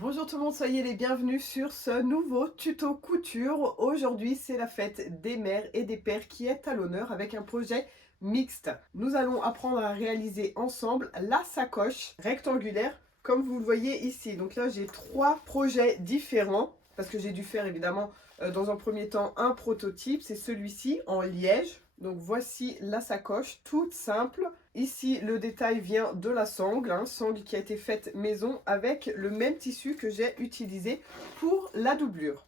Bonjour tout le monde, soyez les bienvenus sur ce nouveau tuto couture. Aujourd'hui, c'est la fête des mères et des pères qui est à l'honneur avec un projet mixte. Nous allons apprendre à réaliser ensemble la sacoche rectangulaire comme vous le voyez ici. Donc là, j'ai trois projets différents parce que j'ai dû faire évidemment dans un premier temps un prototype. C'est celui-ci en liège. Donc voici la sacoche toute simple. Ici, le détail vient de la sangle, sangle qui a été faite maison avec le même tissu que j'ai utilisé pour la doublure.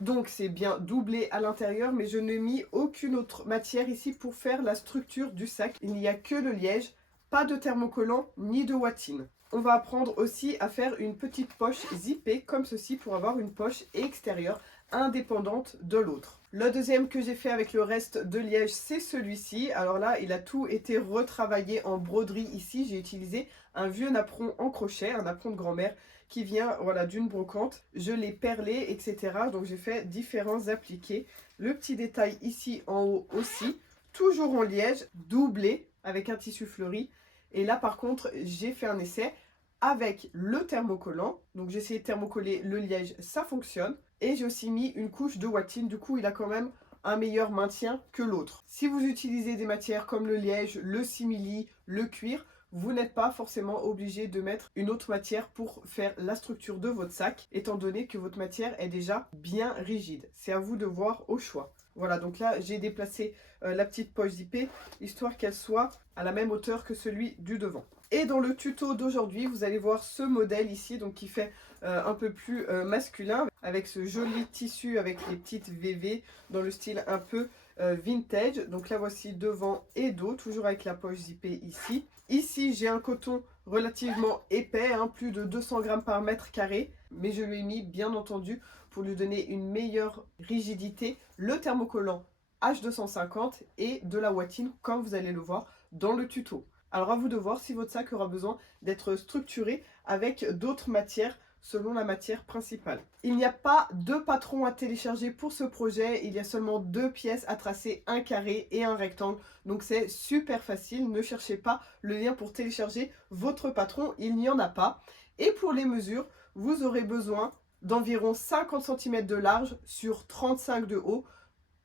Donc c'est bien doublé à l'intérieur, mais je n'ai mis aucune autre matière ici pour faire la structure du sac. Il n'y a que le liège, pas de thermocollant ni de watine. On va apprendre aussi à faire une petite poche zippée comme ceci pour avoir une poche extérieure indépendante de l'autre. Le deuxième que j'ai fait avec le reste de liège, c'est celui-ci. Alors là, il a tout été retravaillé en broderie ici. J'ai utilisé un vieux napperon en crochet, un napperon de grand-mère qui vient voilà, d'une brocante. Je l'ai perlé, etc. Donc j'ai fait différents appliqués. Le petit détail ici en haut aussi, toujours en liège, doublé avec un tissu fleuri. Et là par contre, j'ai fait un essai avec le thermocollant. Donc j'ai essayé de thermocoller le liège, ça fonctionne. Et j'ai aussi mis une couche de watine, du coup il a quand même un meilleur maintien que l'autre. Si vous utilisez des matières comme le liège, le simili, le cuir, vous n'êtes pas forcément obligé de mettre une autre matière pour faire la structure de votre sac, étant donné que votre matière est déjà bien rigide. C'est à vous de voir au choix. Voilà, donc là j'ai déplacé la petite poche zippée, histoire qu'elle soit à la même hauteur que celui du devant. Et dans le tuto d'aujourd'hui, vous allez voir ce modèle ici, donc qui fait un peu plus masculin, avec ce joli tissu avec les petites VV dans le style un peu vintage. Donc là voici devant et dos, toujours avec la poche zippée ici. Ici j'ai un coton relativement épais, plus de 200 grammes par mètre carré, mais je lui ai mis bien entendu pour lui donner une meilleure rigidité le thermocollant H250 et de la watine comme vous allez le voir dans le tuto. Alors à vous de voir si votre sac aura besoin d'être structuré avec d'autres matières selon la matière principale. Il n'y a pas de patron à télécharger pour ce projet, il y a seulement deux pièces à tracer, un carré et un rectangle. Donc c'est super facile, ne cherchez pas le lien pour télécharger votre patron, il n'y en a pas. Et pour les mesures, vous aurez besoin d'environ 50 cm de large sur 35 de haut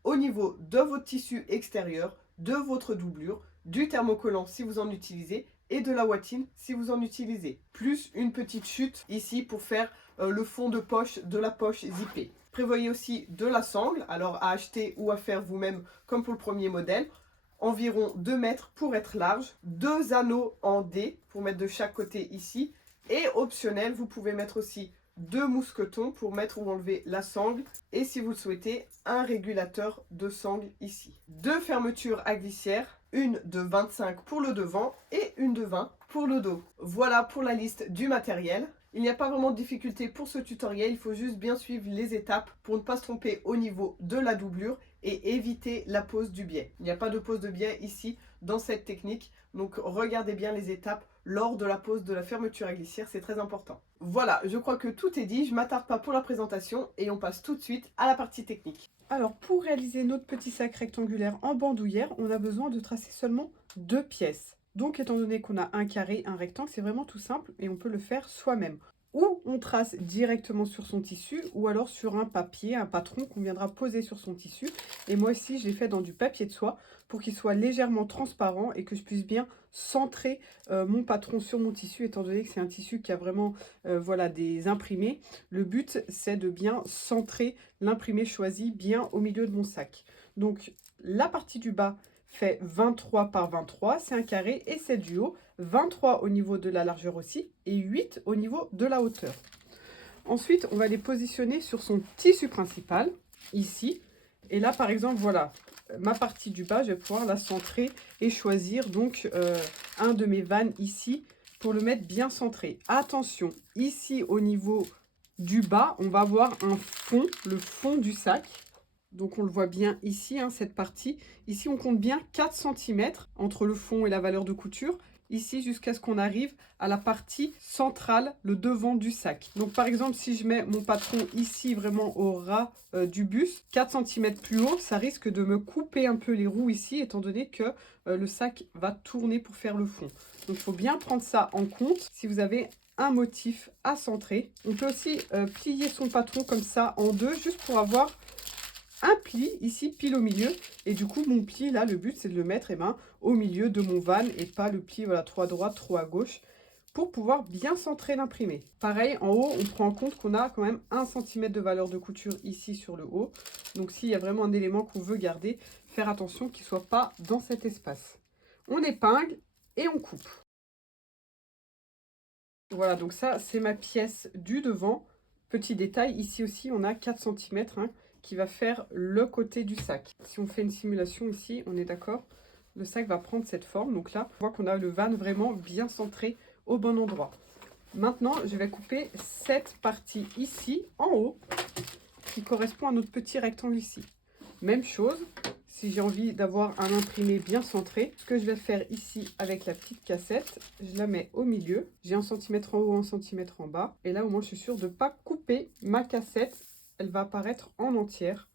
au niveau de votre tissu extérieur, de votre doublure, du thermocollant si vous en utilisez et de la watine si vous en utilisez. Plus une petite chute ici pour faire le fond de poche de la poche zippée. Prévoyez aussi de la sangle, alors à acheter ou à faire vous-même comme pour le premier modèle. Environ 2 mètres pour être large, 2 anneaux en D pour mettre de chaque côté ici. Et optionnel, vous pouvez mettre aussi 2 mousquetons pour mettre ou enlever la sangle et si vous le souhaitez, un régulateur de sangle ici. 2 fermetures à glissière, une de 25 pour le devant et une de 20 pour le dos. Voilà pour la liste du matériel. Il n'y a pas vraiment de difficulté pour ce tutoriel, il faut juste bien suivre les étapes pour ne pas se tromper au niveau de la doublure et éviter la pose du biais. Il n'y a pas de pose de biais ici dans cette technique, donc regardez bien les étapes lors de la pose de la fermeture à glissière, c'est très important. Voilà, je crois que tout est dit, je ne m'attarde pas pour la présentation et on passe tout de suite à la partie technique. Alors, pour réaliser notre petit sac rectangulaire en bandoulière, on a besoin de tracer seulement 2 pièces. Donc, étant donné qu'on a un carré, un rectangle, c'est vraiment tout simple et on peut le faire soi-même. Ou on trace directement sur son tissu, ou alors sur un papier, un patron qu'on viendra poser sur son tissu. Et moi ici, je l'ai fait dans du papier de soie pour qu'il soit légèrement transparent et que je puisse bien centrer mon patron sur mon tissu, étant donné que c'est un tissu qui a vraiment voilà, des imprimés. Le but, c'est de bien centrer l'imprimé choisi bien au milieu de mon sac. Donc, la partie du bas fait 23 par 23, c'est un carré et c'est du haut, 23 au niveau de la largeur aussi et 8 au niveau de la hauteur. Ensuite, on va les positionner sur son tissu principal, ici. Et là, par exemple, voilà, ma partie du bas, je vais pouvoir la centrer et choisir donc un de mes vannes ici pour le mettre bien centré. Attention, ici au niveau du bas, on va avoir un fond, le fond du sac. Donc on le voit bien ici, cette partie. Ici, on compte bien 4 cm entre le fond et la valeur de couture. Ici, jusqu'à ce qu'on arrive à la partie centrale, le devant du sac. Donc par exemple, si je mets mon patron ici, vraiment au ras du buste, 4 cm plus haut, ça risque de me couper un peu les roues ici, étant donné que le sac va tourner pour faire le fond. Donc il faut bien prendre ça en compte si vous avez un motif à centrer. On peut aussi plier son patron comme ça en deux, juste pour avoir un pli ici pile au milieu. Et du coup, mon pli là, le but c'est de le mettre au milieu de mon van et pas le pli voilà, trop à droite, trop à gauche, pour pouvoir bien centrer l'imprimé. Pareil, en haut, on prend en compte qu'on a quand même 1 cm de valeur de couture ici sur le haut. Donc s'il y a vraiment un élément qu'on veut garder, faire attention qu'il ne soit pas dans cet espace. On épingle et on coupe. Voilà, donc ça, c'est ma pièce du devant. Petit détail, ici aussi, on a 4 cm qui va faire le côté du sac. Si on fait une simulation ici, on est d'accord, le sac va prendre cette forme. Donc là, on voit qu'on a le van vraiment bien centré au bon endroit. Maintenant, je vais couper cette partie ici, en haut, qui correspond à notre petit rectangle ici. Même chose, si j'ai envie d'avoir un imprimé bien centré, ce que je vais faire ici avec la petite cassette, je la mets au milieu. J'ai 1 cm en haut, 1 cm en bas. Et là, au moins, je suis sûre de ne pas couper ma cassette. Elle va apparaître en entière.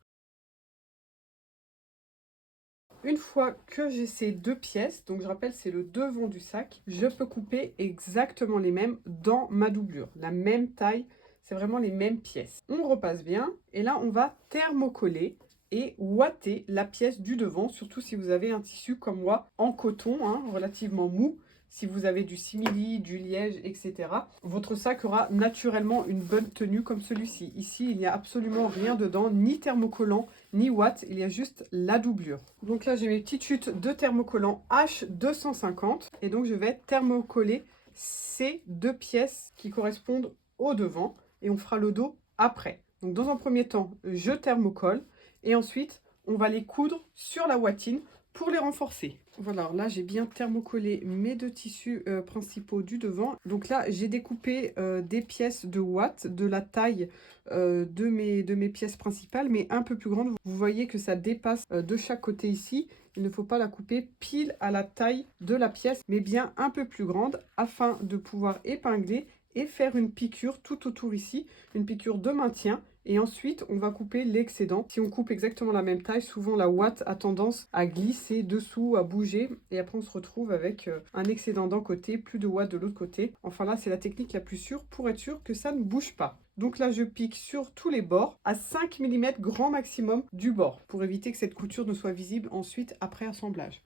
Une fois que j'ai ces 2 pièces, donc je rappelle, c'est le devant du sac, je peux couper exactement les mêmes dans ma doublure. La même taille, c'est vraiment les mêmes pièces. On repasse bien et là, on va thermocoller et ouater la pièce du devant, surtout si vous avez un tissu comme moi en coton, relativement mou. Si vous avez du simili, du liège, etc., votre sac aura naturellement une bonne tenue comme celui-ci. Ici, il n'y a absolument rien dedans, ni thermocollant, ni ouate, il y a juste la doublure. Donc là, j'ai mes petites chutes de thermocollant H250 et donc je vais thermocoller ces 2 pièces qui correspondent au devant et on fera le dos après. Donc dans un premier temps, je thermocolle et ensuite, on va les coudre sur la ouatine pour les renforcer. Voilà, alors là, j'ai bien thermocollé mes 2 tissus principaux du devant. Donc là, j'ai découpé des pièces de ouate de la taille de mes pièces principales, mais un peu plus grandes. Vous voyez que ça dépasse de chaque côté ici. Il ne faut pas la couper pile à la taille de la pièce, mais bien un peu plus grande afin de pouvoir épingler et faire une piqûre tout autour ici, une piqûre de maintien. Et ensuite, on va couper l'excédent. Si on coupe exactement la même taille, souvent la ouate a tendance à glisser dessous, à bouger. Et après, on se retrouve avec un excédent d'un côté, plus de ouate de l'autre côté. Enfin là, c'est la technique la plus sûre pour être sûr que ça ne bouge pas. Donc là, je pique sur tous les bords à 5 mm grand maximum du bord pour éviter que cette couture ne soit visible ensuite après assemblage.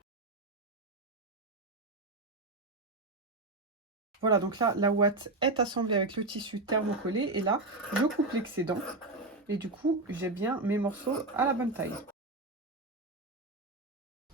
Voilà, donc là, la ouate est assemblée avec le tissu thermocollé. Et là, je coupe l'excédent. Et du coup, j'ai bien mes morceaux à la bonne taille.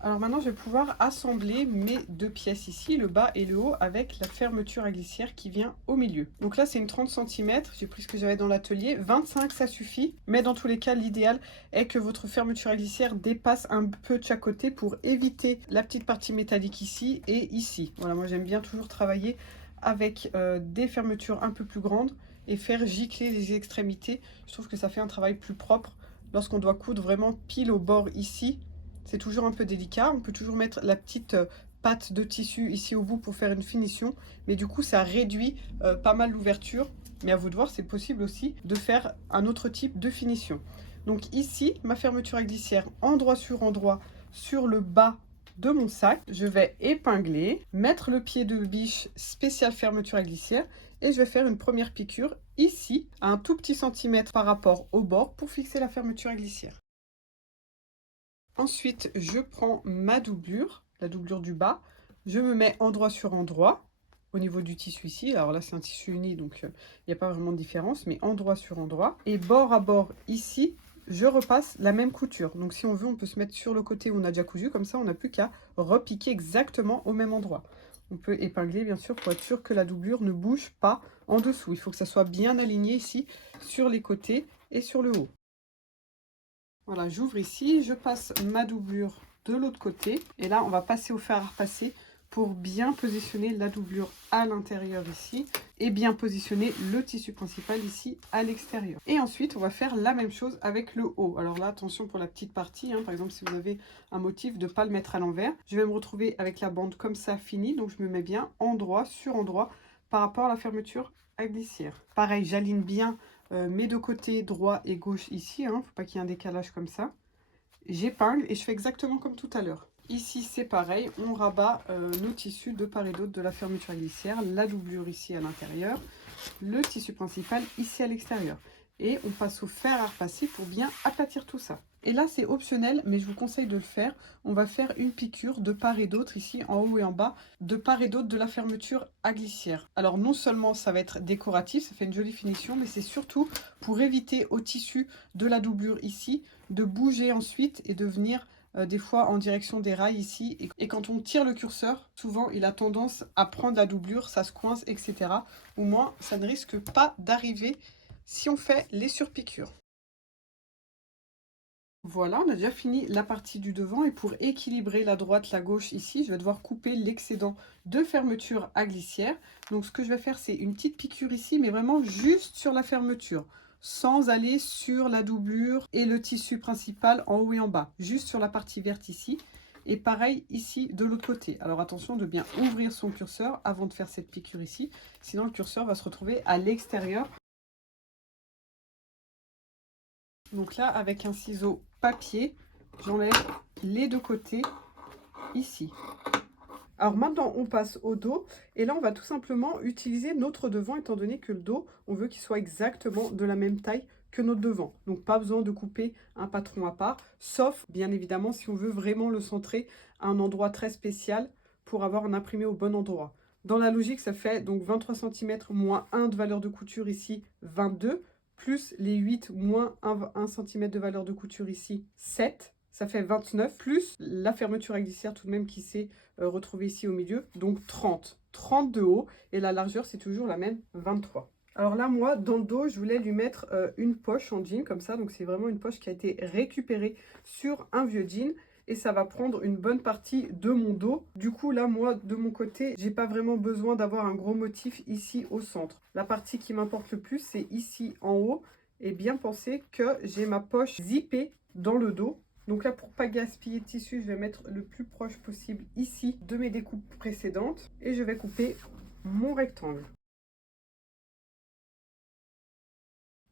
Alors maintenant, je vais pouvoir assembler mes 2 pièces ici, le bas et le haut, avec la fermeture à glissière qui vient au milieu. Donc là, c'est une 30 cm. J'ai pris ce que j'avais dans l'atelier. 25, ça suffit. Mais dans tous les cas, l'idéal est que votre fermeture à glissière dépasse un peu de chaque côté pour éviter la petite partie métallique ici et ici. Voilà, moi, j'aime bien toujours travailler avec des fermetures un peu plus grandes et faire gicler les extrémités. Je trouve que ça fait un travail plus propre lorsqu'on doit coudre vraiment pile au bord ici. C'est toujours un peu délicat. On peut toujours mettre la petite patte de tissu ici au bout pour faire une finition. Mais du coup, ça réduit pas mal l'ouverture. Mais à vous de voir, c'est possible aussi de faire un autre type de finition. Donc ici, ma fermeture à glissière endroit sur le bas de mon sac. Je vais épingler, mettre le pied de biche spécial fermeture à glissière et je vais faire une première piqûre ici, à un tout petit centimètre par rapport au bord pour fixer la fermeture à glissière. Ensuite, je prends ma doublure, la doublure du bas, je me mets endroit sur endroit au niveau du tissu ici. Alors là, c'est un tissu uni, donc il n'y a pas vraiment de différence, mais endroit sur endroit. Et bord à bord ici, je repasse la même couture. Donc si on veut, on peut se mettre sur le côté où on a déjà cousu, comme ça on n'a plus qu'à repiquer exactement au même endroit. On peut épingler bien sûr pour être sûr que la doublure ne bouge pas en dessous. Il faut que ça soit bien aligné ici sur les côtés et sur le haut. Voilà, j'ouvre ici, je passe ma doublure de l'autre côté. Et là, on va passer au fer à repasser pour bien positionner la doublure à l'intérieur ici et bien positionner le tissu principal ici à l'extérieur. Et ensuite, on va faire la même chose avec le haut. Alors là, attention pour la petite partie, par exemple, si vous avez un motif, de ne pas le mettre à l'envers. Je vais me retrouver avec la bande comme ça finie, donc je me mets bien endroit sur endroit par rapport à la fermeture à glissière. Pareil, j'aligne bien mes 2 côtés droit et gauche ici, faut pas qu'il y ait un décalage comme ça. J'épingle et je fais exactement comme tout à l'heure. Ici, c'est pareil, on rabat nos tissus de part et d'autre de la fermeture glissière, la doublure ici à l'intérieur, le tissu principal ici à l'extérieur. Et on passe au fer à repasser pour bien aplatir tout ça. Et là, c'est optionnel, mais je vous conseille de le faire. On va faire une piqûre de part et d'autre, ici en haut et en bas, de part et d'autre de la fermeture à glissière. Alors non seulement ça va être décoratif, ça fait une jolie finition, mais c'est surtout pour éviter au tissu de la doublure ici de bouger ensuite et de venir des fois en direction des rails ici. Et quand on tire le curseur, souvent il a tendance à prendre la doublure, ça se coince, etc. Au moins, ça ne risque pas d'arriver si on fait les surpiqûres. Voilà, on a déjà fini la partie du devant et pour équilibrer la droite, la gauche ici, je vais devoir couper l'excédent de fermeture à glissière. Donc ce que je vais faire, c'est une petite piqûre ici, mais vraiment juste sur la fermeture, sans aller sur la doublure et le tissu principal en haut et en bas, juste sur la partie verte ici. Et pareil ici de l'autre côté. Alors attention de bien ouvrir son curseur avant de faire cette piqûre ici, sinon le curseur va se retrouver à l'extérieur. Donc là, avec un ciseau papier, j'enlève les deux côtés ici. Alors maintenant, on passe au dos. Et là, on va tout simplement utiliser notre devant, étant donné que le dos, on veut qu'il soit exactement de la même taille que notre devant. Donc, pas besoin de couper un patron à part, sauf, bien évidemment, si on veut vraiment le centrer à un endroit très spécial pour avoir un imprimé au bon endroit. Dans la logique, ça fait donc 23 cm moins 1 de valeur de couture ici, 22, plus les 8 moins 1 cm de valeur de couture ici, 7. Ça fait 29, plus la fermeture à glissière tout de même qui s'est retrouvée ici au milieu, donc 30. 30 de haut, et la largeur, c'est toujours la même, 23. Alors là, moi, dans le dos, je voulais lui mettre une poche en jean, comme ça. Donc, c'est vraiment une poche qui a été récupérée sur un vieux jean. Et ça va prendre une bonne partie de mon dos. Du coup, là, moi, de mon côté, j'ai pas vraiment besoin d'avoir un gros motif ici au centre. La partie qui m'importe le plus, c'est ici en haut. Et bien penser que j'ai ma poche zippée dans le dos. Donc là, pour pas gaspiller de tissu, je vais mettre le plus proche possible ici de mes découpes précédentes. Et je vais couper mon rectangle.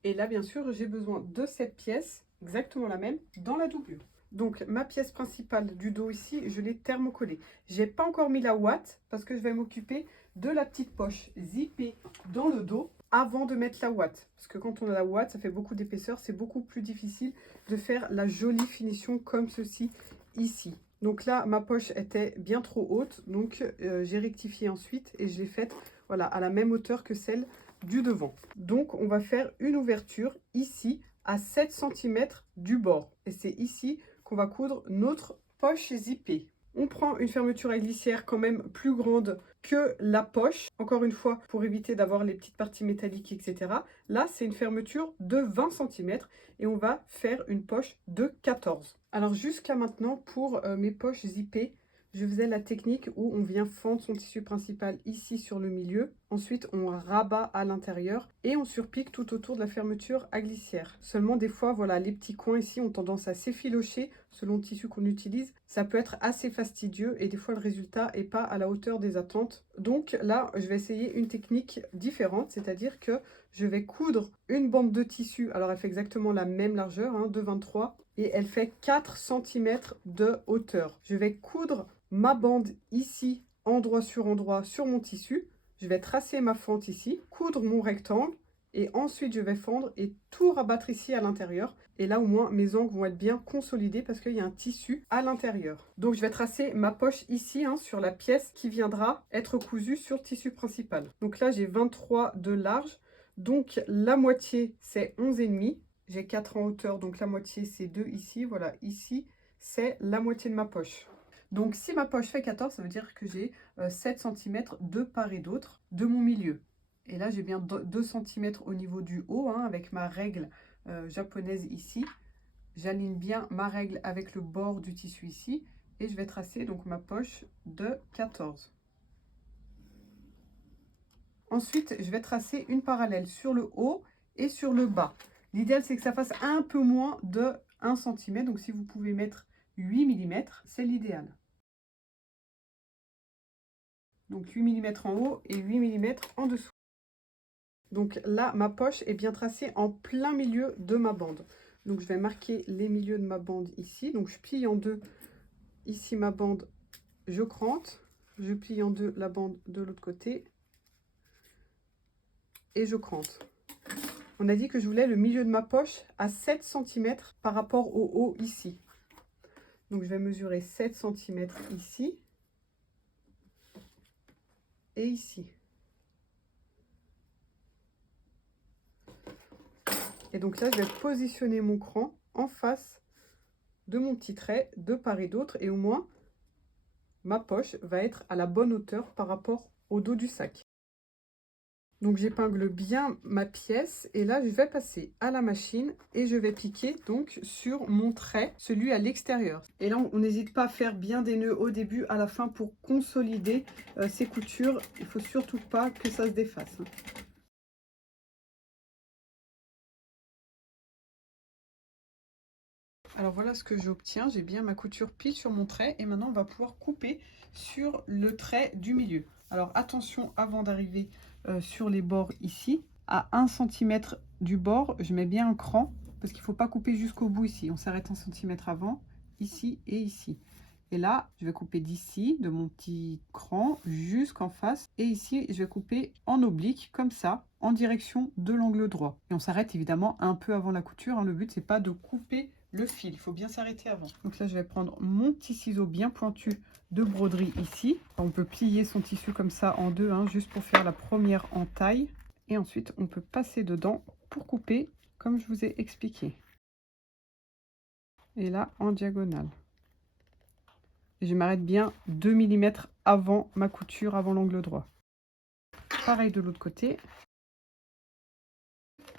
Et là, bien sûr, j'ai besoin de cette pièce, exactement la même, dans la doublure. Donc, ma pièce principale du dos ici, je l'ai thermocollée. J'ai pas encore mis la ouate parce que je vais m'occuper de la petite poche zippée dans le dos avant de mettre la ouate. Parce que quand on a la ouate, ça fait beaucoup d'épaisseur. C'est beaucoup plus difficile de faire la jolie finition comme ceci ici. Donc là, ma poche était bien trop haute. Donc, j'ai rectifié ensuite et je l'ai faite voilà, à la même hauteur que celle du devant. Donc, on va faire une ouverture ici à 7 cm du bord. Et c'est ici qu'on va coudre notre poche zippée. On prend une fermeture à glissière quand même plus grande que la poche. Encore une fois, pour éviter d'avoir les petites parties métalliques, etc. Là, c'est une fermeture de 20 cm et on va faire une poche de 14. Alors, jusqu'à maintenant, pour mes poches zippées, je faisais la technique où on vient fendre son tissu principal ici sur le milieu. Ensuite, on rabat à l'intérieur et on surpique tout autour de la fermeture à glissière. Seulement, des fois, voilà, les petits coins ici ont tendance à s'effilocher selon le tissu qu'on utilise. Ça peut être assez fastidieux et des fois, le résultat n'est pas à la hauteur des attentes. Donc là, je vais essayer une technique différente, c'est-à-dire que je vais coudre une bande de tissu. Alors, elle fait exactement la même largeur, hein, de 23, et elle fait 4 cm de hauteur. Je vais coudre ma bande ici, endroit sur mon tissu. Je vais tracer ma fente ici, coudre mon rectangle et ensuite je vais fendre et tout rabattre ici à l'intérieur. Et là au moins mes angles vont être bien consolidés parce qu'il y a un tissu à l'intérieur. Donc je vais tracer ma poche ici hein, sur la pièce qui viendra être cousue sur le tissu principal. Donc là j'ai 23 de large, donc la moitié c'est 11,5. J'ai 4 en hauteur, donc la moitié c'est 2 ici. Voilà, ici c'est la moitié de ma poche. Donc si ma poche fait 14, ça veut dire que j'ai 7 cm de part et d'autre de mon milieu. Et là, j'ai bien 2 cm au niveau du haut, hein, avec ma règle japonaise ici. J'aligne bien ma règle avec le bord du tissu ici. Et je vais tracer donc ma poche de 14. Ensuite, je vais tracer une parallèle sur le haut et sur le bas. L'idéal, c'est que ça fasse un peu moins de 1 cm. Donc si vous pouvez mettre 8 mm, c'est l'idéal. Donc 8 mm en haut et 8 mm en dessous. Donc là, ma poche est bien tracée en plein milieu de ma bande. Donc je vais marquer les milieux de ma bande ici. Donc je plie en deux ici ma bande, je crante, je plie en deux la bande de l'autre côté et je crante. On a dit que je voulais le milieu de ma poche à 7 cm par rapport au haut ici. Donc je vais mesurer 7 cm ici et ici. Et donc là, je vais positionner mon cran en face de mon petit trait de part et d'autre. Et au moins, ma poche va être à la bonne hauteur par rapport au dos du sac. Donc j'épingle bien ma pièce et là je vais passer à la machine et je vais piquer donc sur mon trait, celui à l'extérieur. Et là on n'hésite pas à faire bien des nœuds au début, à la fin pour consolider ces coutures. Il faut surtout pas que ça se défasse. Alors voilà ce que j'obtiens, j'ai bien ma couture pile sur mon trait et maintenant on va pouvoir couper sur le trait du milieu. Alors attention, avant d'arriver sur les bords ici, à 1 cm du bord, je mets bien un cran parce qu'il ne faut pas couper jusqu'au bout ici. On s'arrête 1 cm avant, ici et ici. Et là, je vais couper d'ici, de mon petit cran, jusqu'en face. Et ici, je vais couper en oblique, comme ça, en direction de l'angle droit. Et on s'arrête évidemment un peu avant la couture, hein. Le but, c'est pas de couper le fil, il faut bien s'arrêter avant. Donc là, je vais prendre mon petit ciseau bien pointu de broderie ici. On peut plier son tissu comme ça en deux, hein, juste pour faire la première entaille. Et ensuite, on peut passer dedans pour couper, comme je vous ai expliqué. Et là, en diagonale. Et je m'arrête bien 2 mm avant ma couture, avant l'angle droit. Pareil de l'autre côté.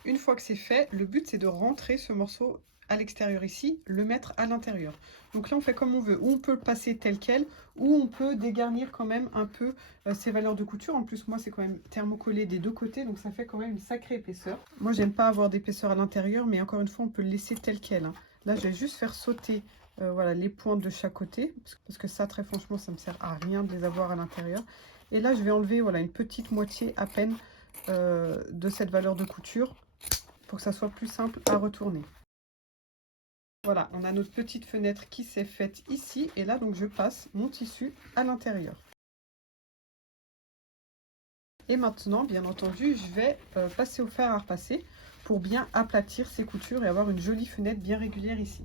Une fois que c'est fait, le but c'est de rentrer ce morceau à l'extérieur ici, le mettre à l'intérieur. Donc là on fait comme on veut, ou on peut le passer tel quel, ou on peut dégarnir quand même un peu ces valeurs de couture. En plus moi c'est quand même thermocollé des deux côtés, donc ça fait quand même une sacrée épaisseur. Moi j'aime pas avoir d'épaisseur à l'intérieur, mais encore une fois on peut le laisser tel quel, hein. Là je vais juste faire sauter voilà, les pointes de chaque côté, parce que ça très franchement ça me sert à rien de les avoir à l'intérieur. Et là je vais enlever voilà, une petite moitié à peine de cette valeur de couture, pour que ça soit plus simple à retourner. Voilà, on a notre petite fenêtre qui s'est faite ici. Et là, donc, je passe mon tissu à l'intérieur. Et maintenant, bien entendu, je vais passer au fer à repasser pour bien aplatir ces coutures et avoir une jolie fenêtre bien régulière ici.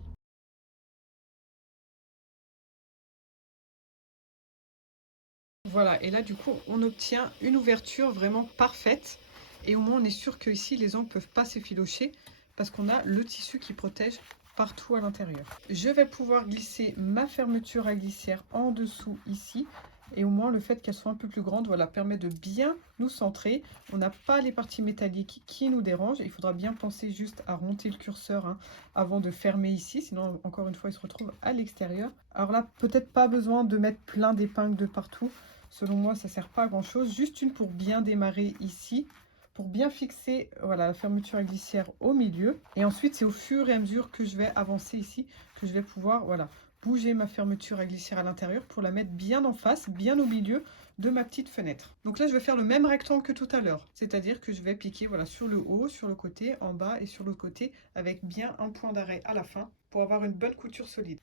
Voilà, et là, du coup, on obtient une ouverture vraiment parfaite. Et au moins, on est sûr que ici, les angles ne peuvent pas s'effilocher parce qu'on a le tissu qui protège partout à l'intérieur. Je vais pouvoir glisser ma fermeture à glissière en dessous ici. Et au moins, le fait qu'elle soit un peu plus grande, voilà, permet de bien nous centrer. On n'a pas les parties métalliques qui nous dérangent. Il faudra bien penser juste à remonter le curseur, hein, avant de fermer ici. Sinon, encore une fois, il se retrouve à l'extérieur. Alors là, peut-être pas besoin de mettre plein d'épingles de partout. Selon moi, ça ne sert pas à grand chose. Juste une pour bien démarrer ici, pour bien fixer voilà, la fermeture à glissière au milieu. Et ensuite, c'est au fur et à mesure que je vais avancer ici, que je vais pouvoir voilà, bouger ma fermeture à glissière à l'intérieur pour la mettre bien en face, bien au milieu de ma petite fenêtre. Donc là, je vais faire le même rectangle que tout à l'heure. C'est-à-dire que je vais piquer voilà, sur le haut, sur le côté, en bas et sur l'autre côté, avec bien un point d'arrêt à la fin pour avoir une bonne couture solide.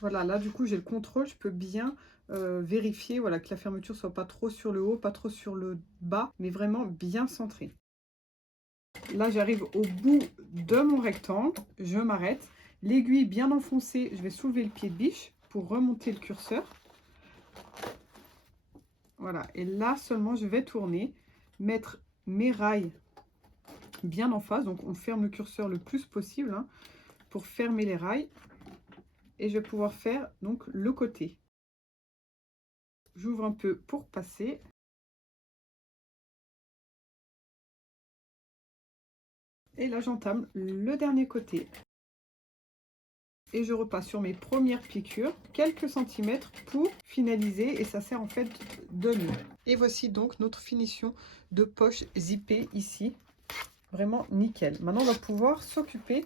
Voilà, là du coup j'ai le contrôle, je peux bien vérifier voilà, que la fermeture soit pas trop sur le haut, pas trop sur le bas, mais vraiment bien centrée. Là j'arrive au bout de mon rectangle, je m'arrête, l'aiguille bien enfoncée, je vais soulever le pied de biche pour remonter le curseur. Voilà, et là seulement je vais tourner, mettre mes rails bien en face, donc on ferme le curseur le plus possible, hein, pour fermer les rails. Et je vais pouvoir faire donc le côté. J'ouvre un peu pour passer. Et là, j'entame le dernier côté. Et je repasse sur mes premières piqûres, quelques centimètres pour finaliser. Et ça sert en fait de nœud. Et voici donc notre finition de poche zippée ici. Vraiment nickel. Maintenant, on va pouvoir s'occuper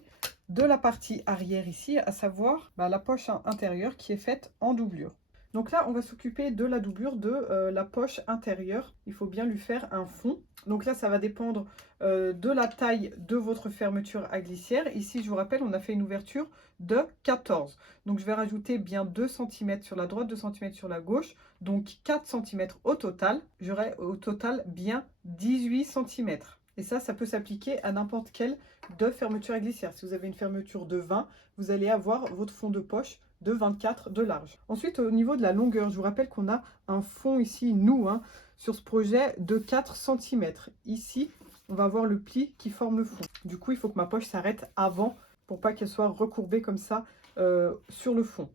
de la partie arrière ici, à savoir la poche intérieure qui est faite en doublure. Donc là, on va s'occuper de la doublure de la poche intérieure. Il faut bien lui faire un fond. Donc là, ça va dépendre de la taille de votre fermeture à glissière. Ici, je vous rappelle, on a fait une ouverture de 14. Donc je vais rajouter bien 2 cm sur la droite, 2 cm sur la gauche. Donc 4 cm au total. J'aurai au total bien 18 cm. Et ça peut s'appliquer à n'importe quelle de fermeture à glissière. Si vous avez une fermeture de 20, vous allez avoir votre fond de poche de 24 de large. Ensuite, au niveau de la longueur, je vous rappelle qu'on a un fond ici, nous, sur ce projet, de 4 cm. Ici, on va avoir le pli qui forme le fond. Du coup, il faut que ma poche s'arrête avant pour pas qu'elle soit recourbée comme ça sur le fond.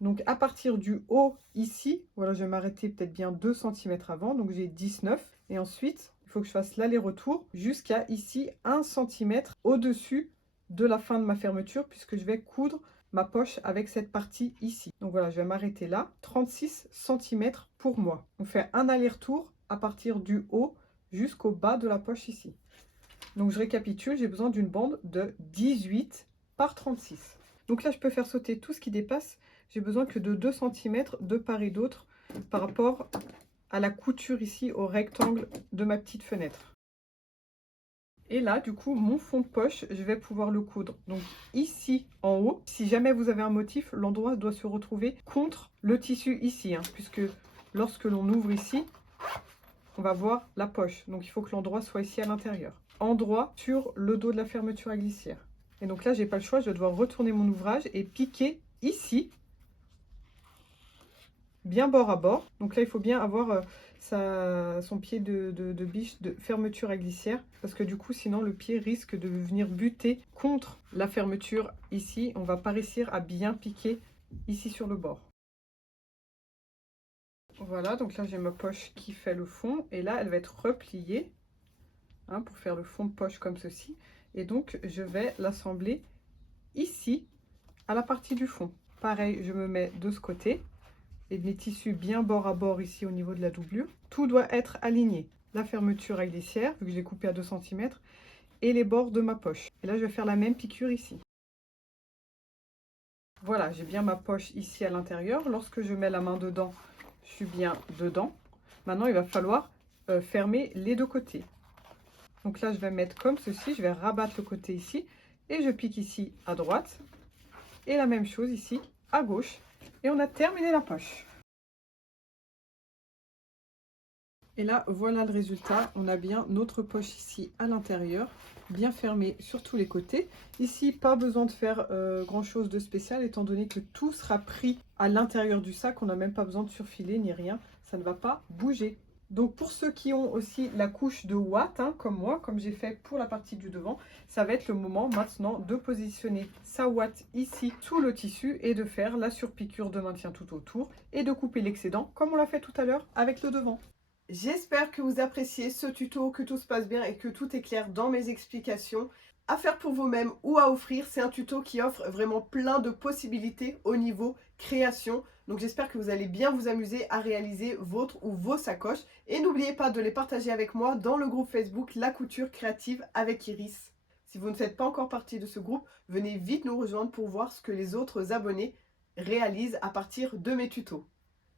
Donc, à partir du haut, ici, voilà, je vais m'arrêter peut-être bien 2 cm avant. Donc, j'ai 19. Et ensuite, il faut que je fasse l'aller-retour jusqu'à ici 1 cm au-dessus de la fin de ma fermeture puisque je vais coudre ma poche avec cette partie ici. Donc voilà, je vais m'arrêter là. 36 cm pour moi. On fait un aller-retour à partir du haut jusqu'au bas de la poche ici. Donc je récapitule, j'ai besoin d'une bande de 18 par 36. Donc là, je peux faire sauter tout ce qui dépasse. J'ai besoin que de 2 cm de part et d'autre par rapport à la couture ici au rectangle de ma petite fenêtre. Et là, du coup, mon fond de poche, je vais pouvoir le coudre. Donc ici, en haut, si jamais vous avez un motif, l'endroit doit se retrouver contre le tissu ici, puisque lorsque l'on ouvre ici, on va voir la poche. Donc il faut que l'endroit soit ici à l'intérieur. Endroit sur le dos de la fermeture à glissière. Et donc là, j'ai pas le choix, je vais devoir retourner mon ouvrage et piquer ici, bien bord à bord. Donc là, il faut bien avoir son pied de biche de fermeture à glissière parce que du coup sinon le pied risque de venir buter contre la fermeture ici. On va pas réussir à bien piquer ici sur le bord. Voilà, donc là j'ai ma poche qui fait le fond et là elle va être repliée pour faire le fond de poche comme ceci. Et donc je vais l'assembler ici à la partie du fond. Pareil, je me mets de ce côté. Et mes tissus bien bord à bord ici au niveau de la doublure. Tout doit être aligné. La fermeture à glissière, vu que j'ai coupé à 2 cm, et les bords de ma poche. Et là, je vais faire la même piqûre ici. Voilà, j'ai bien ma poche ici à l'intérieur. Lorsque je mets la main dedans, je suis bien dedans. Maintenant, il va falloir fermer les deux côtés. Donc là, je vais mettre comme ceci. Je vais rabattre le côté ici. Et je pique ici à droite. Et la même chose ici à gauche. Et on a terminé la poche. Et là, voilà le résultat. On a bien notre poche ici à l'intérieur, bien fermée sur tous les côtés. Ici, pas besoin de faire grand chose de spécial, étant donné que tout sera pris à l'intérieur du sac. On n'a même pas besoin de surfiler ni rien. Ça ne va pas bouger. Donc pour ceux qui ont aussi la couche de ouate, comme moi, comme j'ai fait pour la partie du devant, ça va être le moment maintenant de positionner sa ouate ici sous le tissu et de faire la surpiqûre de maintien tout autour et de couper l'excédent comme on l'a fait tout à l'heure avec le devant. J'espère que vous appréciez ce tuto, que tout se passe bien et que tout est clair dans mes explications. À faire pour vous-même ou à offrir, c'est un tuto qui offre vraiment plein de possibilités au niveau création. Donc j'espère que vous allez bien vous amuser à réaliser votre ou vos sacoches. Et n'oubliez pas de les partager avec moi dans le groupe Facebook La Couture Créative avec Iris. Si vous ne faites pas encore partie de ce groupe, venez vite nous rejoindre pour voir ce que les autres abonnés réalisent à partir de mes tutos.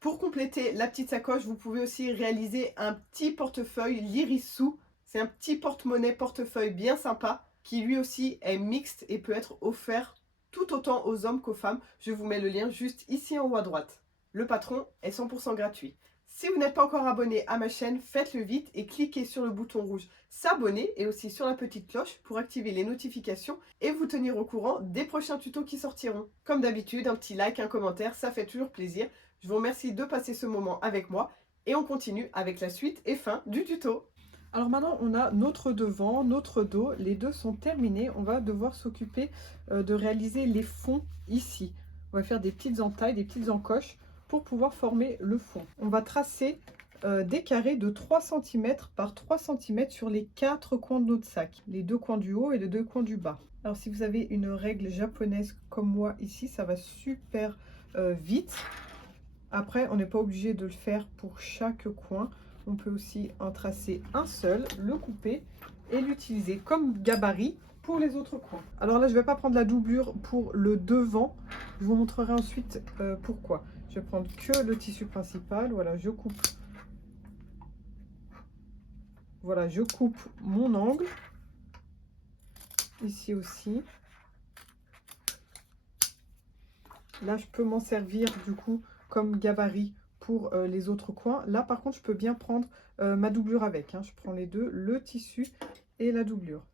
Pour compléter la petite sacoche, vous pouvez aussi réaliser un petit portefeuille Lirissou. C'est un petit porte-monnaie portefeuille bien sympa qui lui aussi est mixte et peut être offert tout autant aux hommes qu'aux femmes. Je vous mets le lien juste ici en haut à droite. Le patron est 100% gratuit. Si vous n'êtes pas encore abonné à ma chaîne, faites-le vite et cliquez sur le bouton rouge s'abonner et aussi sur la petite cloche pour activer les notifications et vous tenir au courant des prochains tutos qui sortiront. Comme d'habitude, un petit like, un commentaire, ça fait toujours plaisir. Je vous remercie de passer ce moment avec moi et on continue avec la suite et fin du tuto. Alors maintenant, on a notre devant, notre dos, les deux sont terminés. On va devoir s'occuper de réaliser les fonds ici. On va faire des petites entailles, des petites encoches pour pouvoir former le fond. On va tracer des carrés de 3 cm par 3 cm sur les 4 coins de notre sac, les deux coins du haut et les deux coins du bas. Alors si vous avez une règle japonaise comme moi ici, ça va super vite. Après, on n'est pas obligé de le faire pour chaque coin. On peut aussi en tracer un seul, le couper et l'utiliser comme gabarit pour les autres coins. Alors là, je ne vais pas prendre la doublure pour le devant. Je vous montrerai ensuite pourquoi. Je vais prendre que le tissu principal. Voilà, je coupe. Voilà, je coupe mon angle. Ici aussi. Là, je peux m'en servir du coup comme gabarit pour les autres coins. Là, par contre, je peux bien prendre ma doublure avec. Hein. Je prends les deux, le tissu et la doublure.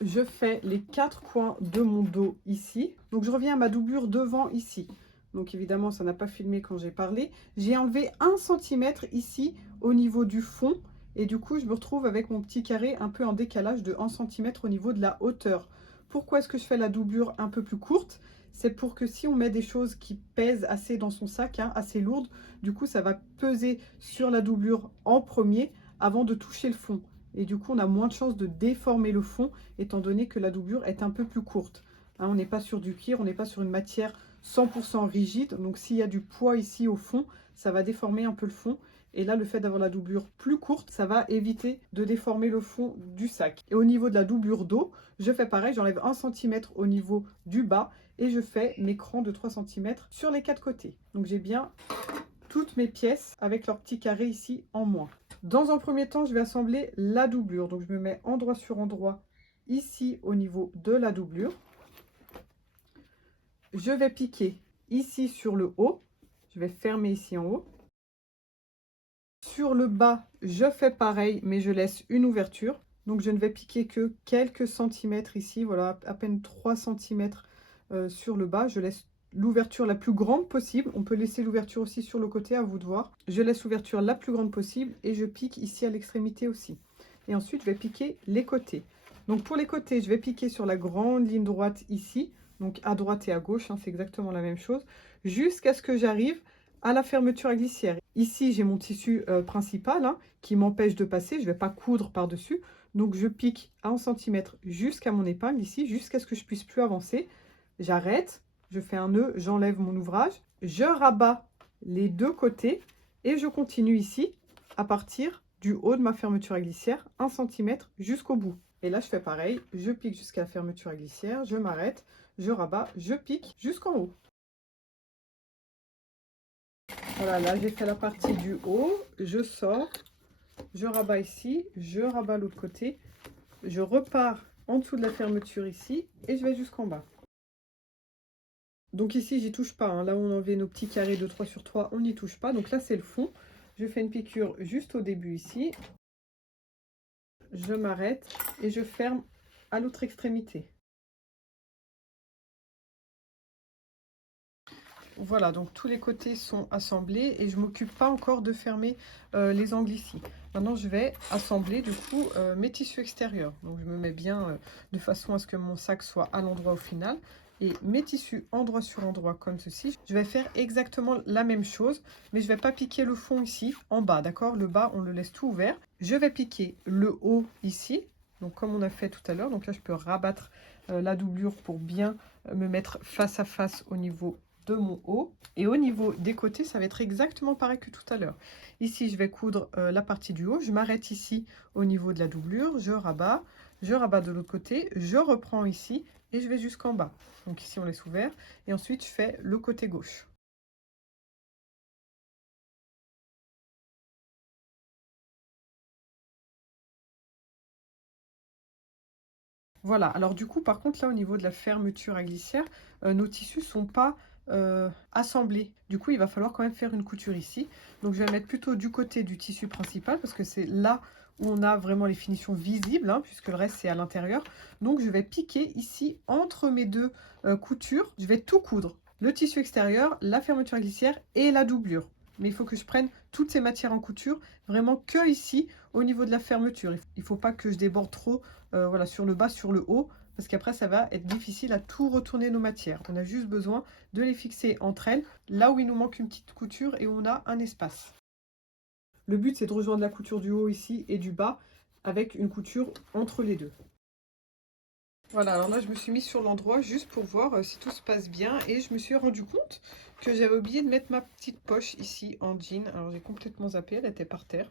Je fais les 4 coins de mon dos ici. Donc, je reviens à ma doublure devant ici. Donc, évidemment, ça n'a pas filmé quand j'ai parlé. J'ai enlevé 1 cm ici au niveau du fond. Et du coup, je me retrouve avec mon petit carré un peu en décalage de 1 cm au niveau de la hauteur. Pourquoi est-ce que je fais la doublure un peu plus courte? C'est pour que si on met des choses qui pèsent assez dans son sac, hein, assez lourdes, du coup, ça va peser sur la doublure en premier avant de toucher le fond. Et du coup, on a moins de chances de déformer le fond, étant donné que la doublure est un peu plus courte. Hein, on n'est pas sur du cuir, on n'est pas sur une matière 100% rigide. Donc, s'il y a du poids ici au fond, ça va déformer un peu le fond. Et là, le fait d'avoir la doublure plus courte, ça va éviter de déformer le fond du sac. Et au niveau de la doublure dos, je fais pareil, j'enlève 1 cm au niveau du bas et je fais mes crans de 3 cm sur les 4 côtés. Donc j'ai bien toutes mes pièces avec leur petit carré ici en moins. Dans un premier temps, je vais assembler la doublure. Donc je me mets endroit sur endroit ici au niveau de la doublure. Je vais piquer ici sur le haut. Je vais fermer ici en haut. Sur le bas, je fais pareil, mais je laisse une ouverture. Donc, je ne vais piquer que quelques centimètres ici. Voilà, à peine 3 cm sur le bas. Je laisse l'ouverture la plus grande possible. On peut laisser l'ouverture aussi sur le côté, à vous de voir. Je laisse l'ouverture la plus grande possible et je pique ici à l'extrémité aussi. Et ensuite, je vais piquer les côtés. Donc, pour les côtés, je vais piquer sur la grande ligne droite ici. Donc, à droite et à gauche, hein, c'est exactement la même chose. Jusqu'à ce que j'arrive à la fermeture à glissière. Ici, j'ai mon tissu principal hein, qui m'empêche de passer. Je ne vais pas coudre par-dessus. Donc, je pique à 1 cm jusqu'à mon épingle ici, jusqu'à ce que je puisse plus avancer. J'arrête, je fais un nœud, j'enlève mon ouvrage. Je rabats les deux côtés et je continue ici à partir du haut de ma fermeture à glissière, 1 cm jusqu'au bout. Et là, je fais pareil. Je pique jusqu'à la fermeture à glissière. Je m'arrête, je rabats, je pique jusqu'en haut. Voilà, là j'ai fait la partie du haut, je sors, je rabats ici, je rabats l'autre côté, je repars en dessous de la fermeture ici et je vais jusqu'en bas. Donc ici j'y touche pas, hein. Là où on a enlevé nos petits carrés de 3 sur 3, on n'y touche pas. Donc là c'est le fond, je fais une piqûre juste au début ici, je m'arrête et je ferme à l'autre extrémité. Voilà, donc tous les côtés sont assemblés et je ne m'occupe pas encore de fermer les angles ici. Maintenant, je vais assembler du coup mes tissus extérieurs. Donc, je me mets bien de façon à ce que mon sac soit à l'endroit au final. Et mes tissus endroit sur endroit comme ceci, je vais faire exactement la même chose, mais je ne vais pas piquer le fond ici, en bas, d'accord? Le bas, on le laisse tout ouvert. Je vais piquer le haut ici, donc comme on a fait tout à l'heure. Donc là, je peux rabattre la doublure pour bien me mettre face à face au niveau de mon haut. Et au niveau des côtés, ça va être exactement pareil que tout à l'heure. Ici, je vais coudre la partie du haut. Je m'arrête ici au niveau de la doublure. Je rabats de l'autre côté. Je reprends ici et je vais jusqu'en bas. Donc ici, on laisse ouvert. Et ensuite, je fais le côté gauche. Voilà, alors du coup, par contre, là, au niveau de la fermeture à glissière, nos tissus ne sont pas assemblés. Du coup, il va falloir quand même faire une couture ici. Donc, je vais mettre plutôt du côté du tissu principal parce que c'est là où on a vraiment les finitions visibles, hein, puisque le reste, c'est à l'intérieur. Donc, je vais piquer ici entre mes deux coutures. Je vais tout coudre. Le tissu extérieur, la fermeture à glissière et la doublure. Mais il faut que je prenne toutes ces matières en couture, vraiment que ici, au niveau de la fermeture. Il ne faut pas que je déborde trop voilà, sur le bas, sur le haut, parce qu'après, ça va être difficile à tout retourner nos matières. On a juste besoin de les fixer entre elles, là où il nous manque une petite couture et où on a un espace. Le but, c'est de rejoindre la couture du haut ici et du bas, avec une couture entre les deux. Voilà, alors là, je me suis mise sur l'endroit juste pour voir si tout se passe bien. Et je me suis rendu compte que j'avais oublié de mettre ma petite poche ici en jean. Alors, j'ai complètement zappé, elle était par terre.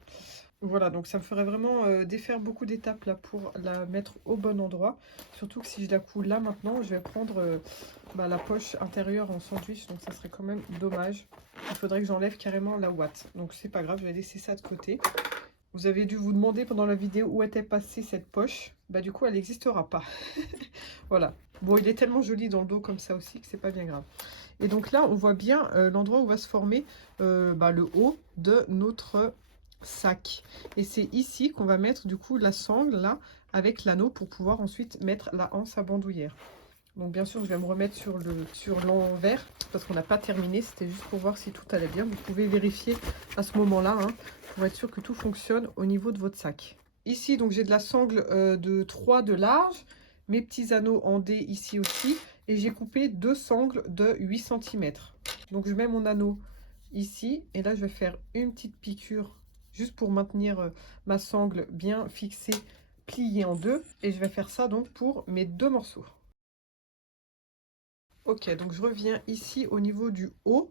Voilà, donc ça me ferait vraiment défaire beaucoup d'étapes là pour la mettre au bon endroit. Surtout que si je la coule là maintenant, je vais prendre la poche intérieure en sandwich, donc ça serait quand même dommage. Il faudrait que j'enlève carrément la ouate. Donc c'est pas grave, je vais laisser ça de côté. Vous avez dû vous demander pendant la vidéo où était passée cette poche. Bah du coup elle n'existera pas. Voilà. Bon, il est tellement joli dans le dos comme ça aussi que c'est pas bien grave. Et donc là on voit bien l'endroit où va se former le haut de notre sac. Et c'est ici qu'on va mettre du coup la sangle là avec l'anneau pour pouvoir ensuite mettre la anse à bandoulière. Donc bien sûr je vais me remettre sur l'envers parce qu'on n'a pas terminé, c'était juste pour voir si tout allait bien. Vous pouvez vérifier à ce moment-là pour être sûr que tout fonctionne au niveau de votre sac. Ici donc j'ai de la sangle de 3 de large, mes petits anneaux en D ici aussi, et j'ai coupé 2 sangles de 8 cm. Donc je mets mon anneau ici et là je vais faire une petite piqûre juste pour maintenir ma sangle bien fixée, pliée en deux, et je vais faire ça donc pour mes 2 morceaux. Ok, donc je reviens ici au niveau du haut.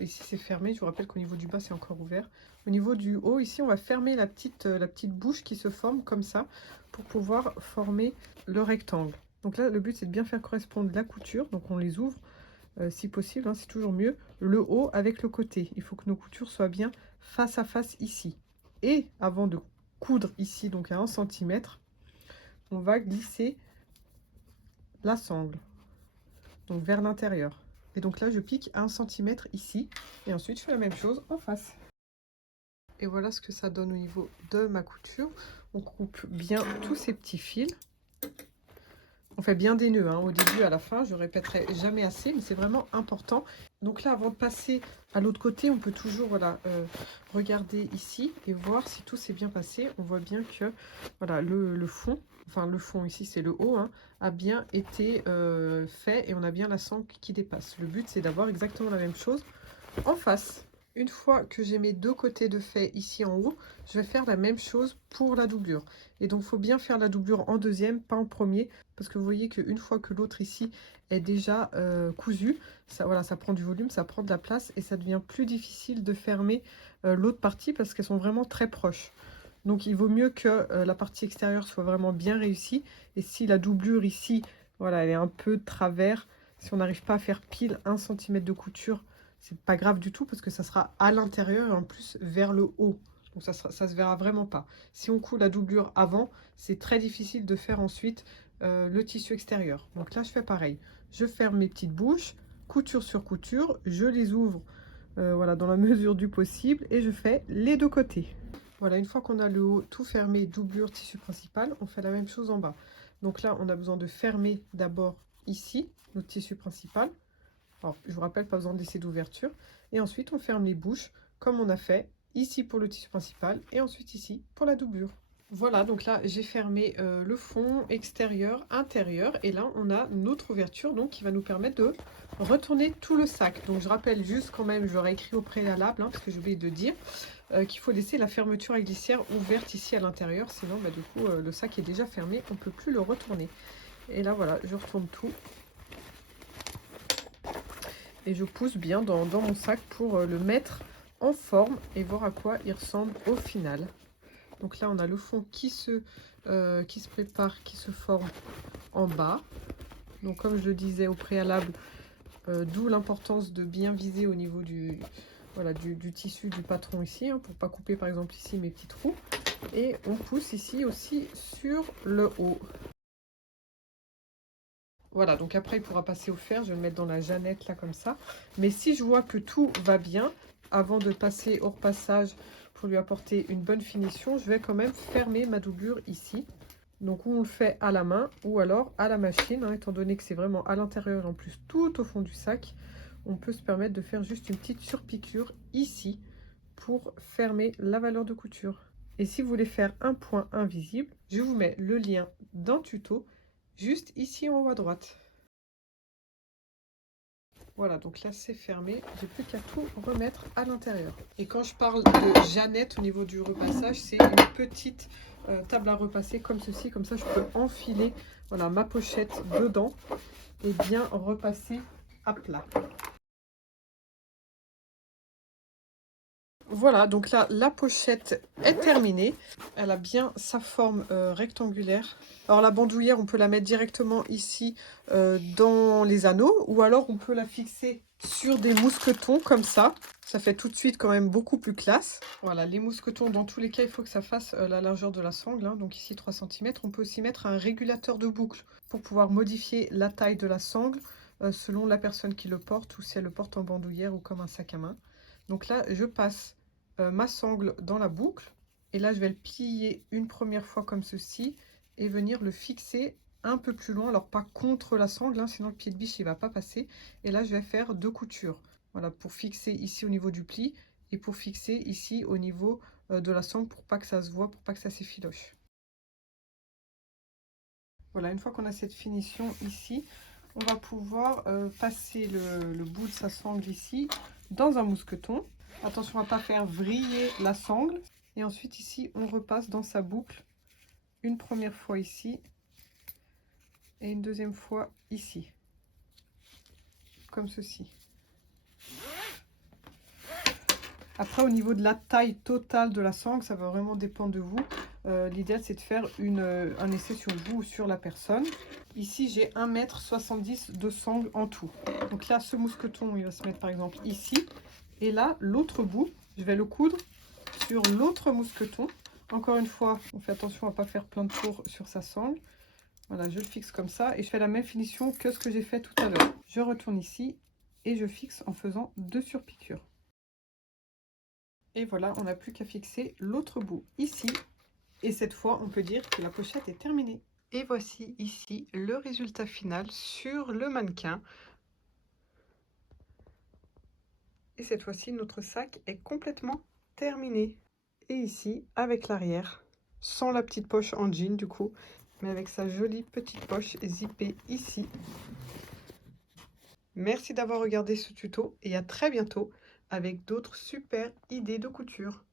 Ici c'est fermé, je vous rappelle qu'au niveau du bas c'est encore ouvert. Au niveau du haut, ici on va fermer la petite bouche qui se forme comme ça pour pouvoir former le rectangle. Donc là le but c'est de bien faire correspondre la couture, donc on les ouvre si possible, c'est toujours mieux, le haut avec le côté. Il faut que nos coutures soient bien face à face ici. Et avant de coudre ici, donc à 1 cm, on va glisser la sangle, donc vers l'intérieur. Et donc là je pique 1 cm ici, et ensuite je fais la même chose en face. Et voilà ce que ça donne au niveau de ma couture. On coupe bien tous ces petits fils. On fait bien des nœuds au début, à la fin, je répéterai jamais assez, mais c'est vraiment important. Donc là, avant de passer à l'autre côté, on peut toujours regarder ici et voir si tout s'est bien passé. On voit bien que voilà, le fond, enfin le fond ici c'est le haut, a bien été fait et on a bien la sangle qui dépasse. Le but c'est d'avoir exactement la même chose en face. Une fois que j'ai mes deux côtés de fait ici en haut, je vais faire la même chose pour la doublure. Et donc, il faut bien faire la doublure en deuxième, pas en premier, parce que vous voyez qu'une fois que l'autre ici est déjà cousu, ça, voilà, ça prend du volume, ça prend de la place et ça devient plus difficile de fermer l'autre partie parce qu'elles sont vraiment très proches. Donc, il vaut mieux que la partie extérieure soit vraiment bien réussie. Et si la doublure ici, voilà, elle est un peu de travers, si on n'arrive pas à faire pile 1 cm de couture, c'est pas grave du tout parce que ça sera à l'intérieur et en plus vers le haut. Donc ça se verra vraiment pas. Si on coud la doublure avant, c'est très difficile de faire ensuite le tissu extérieur. Donc là, je fais pareil. Je ferme mes petites bouches, couture sur couture, je les ouvre voilà, dans la mesure du possible et je fais les deux côtés. Voilà, une fois qu'on a le haut tout fermé, doublure, tissu principal, on fait la même chose en bas. Donc là, on a besoin de fermer d'abord ici notre tissu principal. Alors, je vous rappelle, pas besoin de laisser d'ouverture. Et ensuite, on ferme les bouches comme on a fait ici pour le tissu principal et ensuite ici pour la doublure. Voilà, donc là, j'ai fermé le fond extérieur, intérieur. Et là, on a notre ouverture donc, qui va nous permettre de retourner tout le sac. Donc, je rappelle juste quand même, j'aurais écrit au préalable, parce que j'ai oublié de dire, qu'il faut laisser la fermeture à glissière ouverte ici à l'intérieur. Sinon, du coup, le sac est déjà fermé. On ne peut plus le retourner. Et là, voilà, je retourne tout. Et je pousse bien dans mon sac pour le mettre en forme et voir à quoi il ressemble au final. Donc là, on a le fond qui se prépare, qui se forme en bas. Donc comme je le disais au préalable, d'où l'importance de bien viser au niveau du tissu du patron ici, pour ne pas couper par exemple ici mes petits trous. Et on pousse ici aussi sur le haut. Voilà, donc après, il pourra passer au fer. Je vais le mettre dans la jeannette, là, comme ça. Mais si je vois que tout va bien, avant de passer au repassage pour lui apporter une bonne finition, je vais quand même fermer ma doublure ici. Donc, ou on le fait à la main ou alors à la machine, étant donné que c'est vraiment à l'intérieur et en plus tout au fond du sac. On peut se permettre de faire juste une petite surpiqûre ici pour fermer la valeur de couture. Et si vous voulez faire un point invisible, je vous mets le lien d'un tuto juste ici en haut à droite. Voilà, donc là c'est fermé, j'ai plus qu'à tout remettre à l'intérieur. Et quand je parle de jeannette au niveau du repassage, c'est une petite table à repasser comme ceci, comme ça je peux enfiler voilà, ma pochette dedans et bien repasser à plat. Voilà, donc là, la pochette est terminée. Elle a bien sa forme rectangulaire. Alors la bandoulière, on peut la mettre directement ici dans les anneaux, ou alors on peut la fixer sur des mousquetons comme ça. Ça fait tout de suite quand même beaucoup plus classe. Voilà, les mousquetons, dans tous les cas, il faut que ça fasse la largeur de la sangle, hein, donc ici 3 cm. On peut aussi mettre un régulateur de boucle pour pouvoir modifier la taille de la sangle selon la personne qui le porte, ou si elle le porte en bandoulière ou comme un sac à main. Donc là, je passe ma sangle dans la boucle, et là, je vais le plier une première fois comme ceci, et venir le fixer un peu plus loin, alors pas contre la sangle, hein, sinon le pied de biche il va pas passer. Et là je vais faire 2 coutures, voilà, pour fixer ici au niveau du pli et pour fixer ici au niveau de la sangle, pour pas que ça se voit, pour pas que ça s'effiloche. Voilà, une fois qu'on a cette finition ici, on va pouvoir passer le bout de sa sangle ici dans un mousqueton. Attention à ne pas faire vriller la sangle. Et ensuite ici on repasse dans sa boucle une première fois ici et une deuxième fois ici, comme ceci. Après, au niveau de la taille totale de la sangle, ça va vraiment dépendre de vous. L'idéal, c'est de faire un essai sur vous ou sur la personne. Ici, j'ai 1,70 m de sangle en tout. Donc là, ce mousqueton, il va se mettre par exemple ici. Et là, l'autre bout, je vais le coudre sur l'autre mousqueton. Encore une fois, on fait attention à ne pas faire plein de tours sur sa sangle. Voilà, je le fixe comme ça et je fais la même finition que ce que j'ai fait tout à l'heure. Je retourne ici et je fixe en faisant 2 surpiqûres. Et voilà, on n'a plus qu'à fixer l'autre bout ici. Et cette fois, on peut dire que la pochette est terminée. Et voici ici le résultat final sur le mannequin. Et cette fois-ci, notre sac est complètement terminé. Et ici, avec l'arrière, sans la petite poche en jean du coup, mais avec sa jolie petite poche zippée ici. Merci d'avoir regardé ce tuto et à très bientôt avec d'autres super idées de couture.